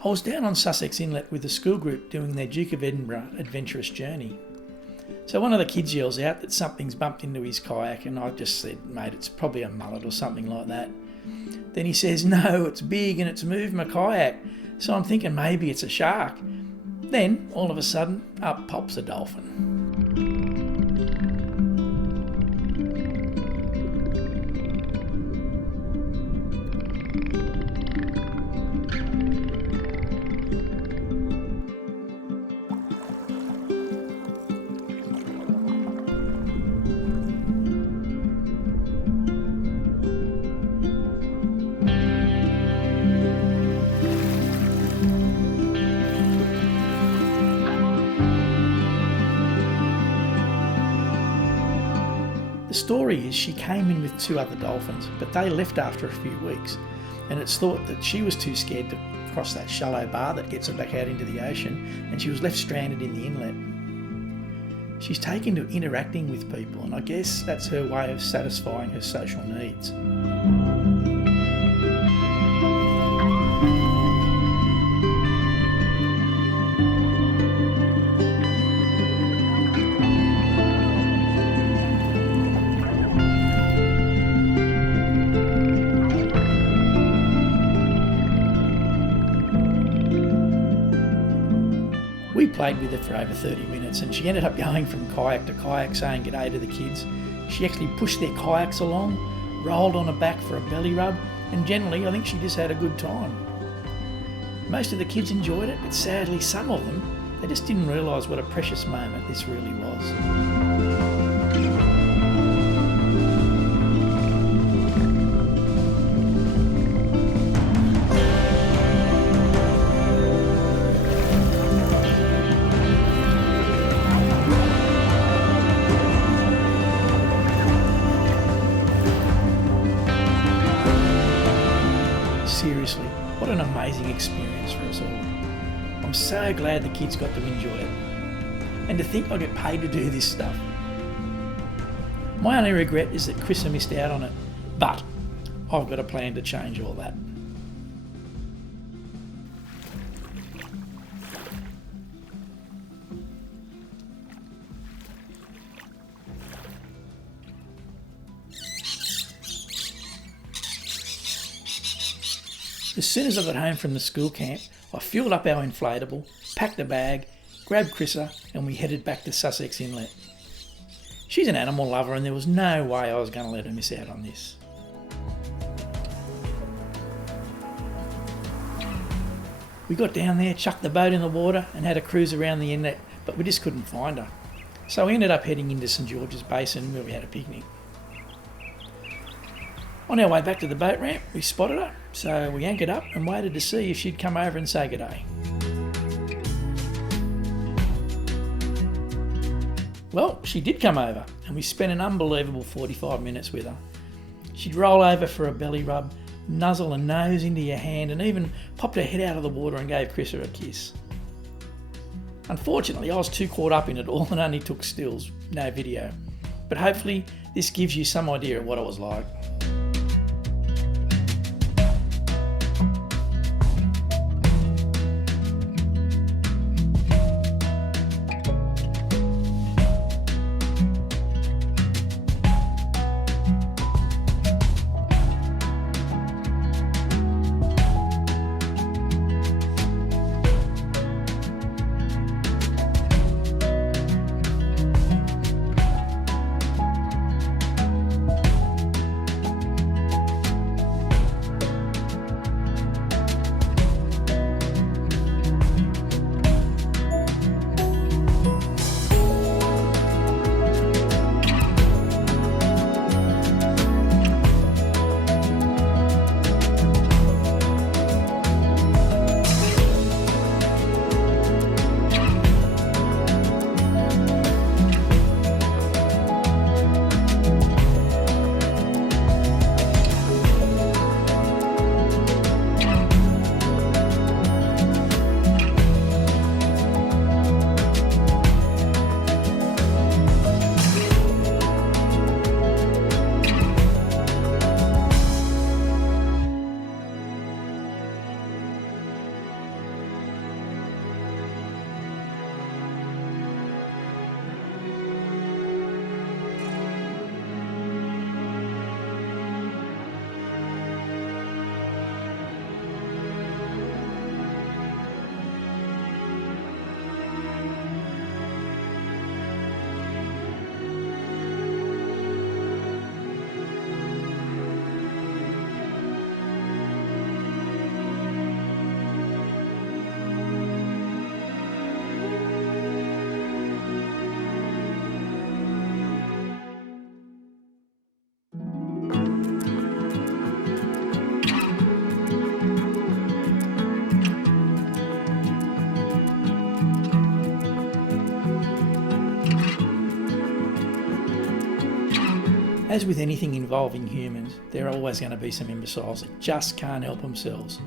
I was down on Sussex Inlet with the school group doing their Duke of Edinburgh adventurous journey. So one of the kids yells out that something's bumped into his kayak, and I just said, mate, it's probably a mullet or something like that. Then he says, no, it's big and it's moved my kayak. So I'm thinking maybe it's a shark. Then, all of a sudden, up pops a dolphin. The story is she came in with 2 other dolphins, but they left after a few weeks, and it's thought that she was too scared to cross that shallow bar that gets her back out into the ocean, and she was left stranded in the inlet. She's taken to interacting with people, and I guess that's her way of satisfying her social needs. We played with her for over 30 minutes, and she ended up going from kayak to kayak saying g'day to the kids. She actually pushed their kayaks along, rolled on her back for a belly rub, and generally I think she just had a good time. Most of the kids enjoyed it, but sadly some of them, they just didn't realise what a precious moment this really was. Seriously, what an amazing experience for us all. I'm so glad the kids got to enjoy it. And to think I get paid to do this stuff. My only regret is that Chrissa missed out on it, but I've got a plan to change all that. As soon as I got home from the school camp, I fueled up our inflatable, packed a bag, grabbed Chrissa, and we headed back to Sussex Inlet. She's an animal lover, and there was no way I was going to let her miss out on this. We got down there, chucked the boat in the water, and had a cruise around the inlet, but we just couldn't find her. So we ended up heading into St George's Basin, where we had a picnic. On our way back to the boat ramp, we spotted her, so we anchored up and waited to see if she'd come over and say g'day. Well, she did come over, and we spent an unbelievable 45 minutes with her. She'd roll over for a belly rub, nuzzle a nose into your hand, and even popped her head out of the water and gave Chrissa a kiss. Unfortunately, I was too caught up in it all and only took stills, no video. But hopefully this gives you some idea of what it was like. As with anything involving humans, there are always going to be some imbeciles that just can't help themselves.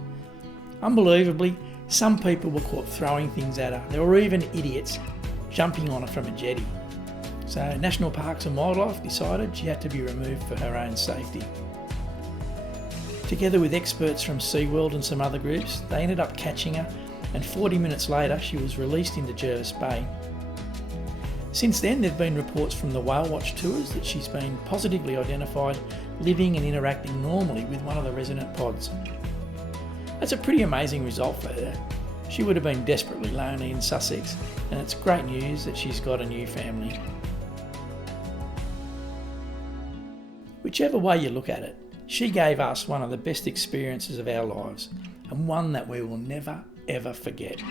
Unbelievably, some people were caught throwing things at her. There were even idiots jumping on her from a jetty. So National Parks and Wildlife decided she had to be removed for her own safety. Together with experts from SeaWorld and some other groups, they ended up catching her, and 40 minutes later she was released into Jervis Bay. Since then, there have been reports from the Whale Watch tours that she's been positively identified living and interacting normally with one of the resident pods. That's a pretty amazing result for her. She would have been desperately lonely in Sussex, and it's great news that she's got a new family. Whichever way you look at it, she gave us one of the best experiences of our lives, and one that we will never ever forget.